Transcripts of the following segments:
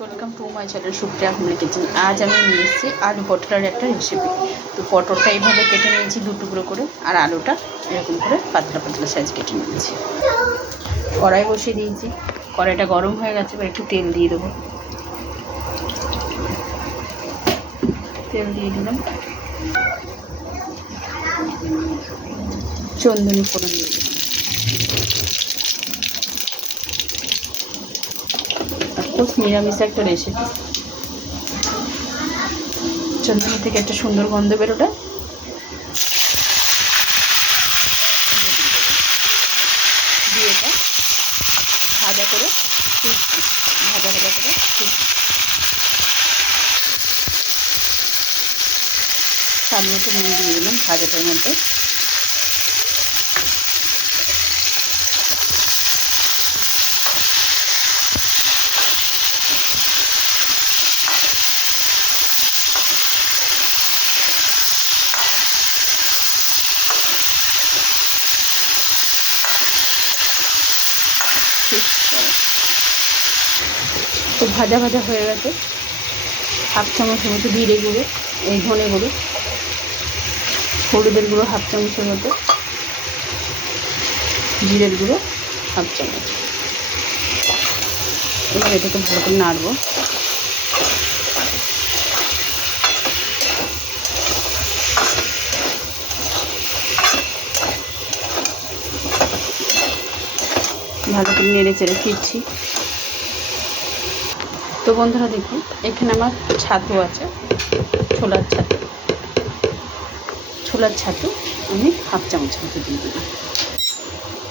Welcome to my channel Supriya homely kitchen. আজ আমি নিয়ে এসেছি আলু পটলের একটা রেসিপি। তো পটলটা এইভাবে কেটে নিয়েছি দু টুকরো করে, আর আলুটা এরকম করে পাতলা পাতলা সাইজ কেটে নিয়েছি। কড়াই বসিয়ে দিয়েছি, কড়াইটা গরম হয়ে গেছে, এবার একটু তেল দিয়ে দেবো। তেল দিয়ে দিলাম, চন্দনী ফোড়ন দিয়ে দিলাম। অফকোর্স নিরামিষ একটা রেসিপি, চন্দনী থেকে একটা সুন্দর গন্ধ বেরোটা। দিয়ে এটা ভাজা করে ফিরছি, ভাজা ভাজা করে ফিরছি। স্বাদ মতো নুন দিয়ে দিলাম ভাজাটার মধ্যে। তো ভাজা ভাজা হয়ে গেছে। হাফ চামচের মতো জিরে গুঁড়ো, এই ধনে গুঁড়ো, হলুদের গুঁড়ো হাফ চামচের মতো, জিরের গুঁড়ো হাফ চামচ। এবার এটাকে ভালো করে নাড়বো। ভালো করে নেড়ে চেড়ে ফিরছি। তো বন্ধুরা দেখুন, এখানে আমার ছাতু আছে, ছোলার ছাতু আমি হাফ চামচ মতো দিয়ে দিলাম।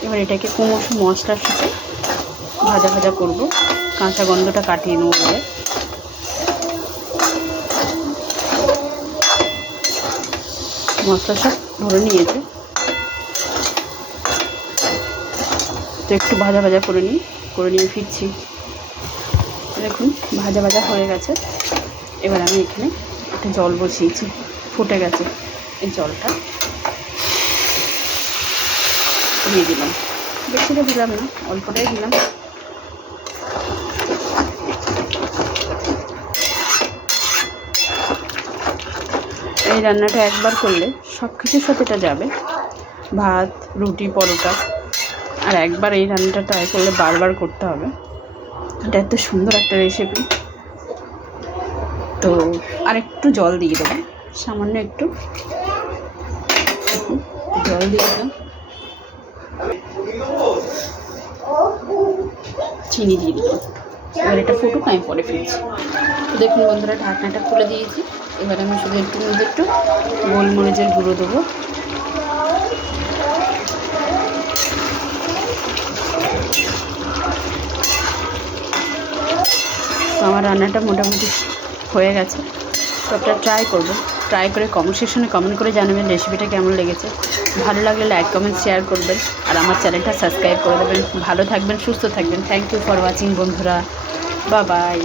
এবার এটাকে ক্রমশ মশলার সাথে ভাজা ভাজা করবো, কাঁচা গন্ধটা কাটিয়ে নেবো বলে। মশলা সব ধরে নিয়েছে, তো একটু ভাজা ভাজা করে নিয়ে ফিরছি। দেখুন ভাজা ভাজা হয়ে গেছে। এবার আমি এখানে একটা জল বসিয়েছি, ফুটে গেছে। এই জলটা দিয়ে দিলাম, বেশিটা দিলাম না, অল্পটাই দিলাম। এই রান্নাটা একবার করলে সব কিছুর সাথে এটা যাবে, ভাত, রুটি, পরোটা। আর একবার এই রান্নাটা ট্রাই করলে বারবার করতে হবে। এটা এত সুন্দর একটা রেসিপি। তো আর একটু জল দিয়ে দেবো, সামান্য একটু জল দিয়ে দিলাম, চিনি দিয়ে দিলাম। এবার এটা ফুটুক, আমি পরে ফিরছি। তো দেখুন বন্ধুরা, ঢাকনাটা খুলে দিয়েছি। এবার আমি শুধু একটু গোলমরিচের গুঁড়ো দেবো। তো আমার রান্নাটা মোটামুটি হয়ে গেছে। তো আপনারা ট্রাই করে কমেন্ট সেকশনে কমেন্ট করে জানাবেন রেসিপিটা কেমন লেগেছে। ভালো লাগলে লাইক কমেন্ট শেয়ার করবেন, আর আমার চ্যানেলটা সাবস্ক্রাইব করে দেবেন। ভালো থাকবেন, সুস্থ থাকবেন। থ্যাংক ইউ ফর ওয়াচিং বন্ধুরা, বাই বাই।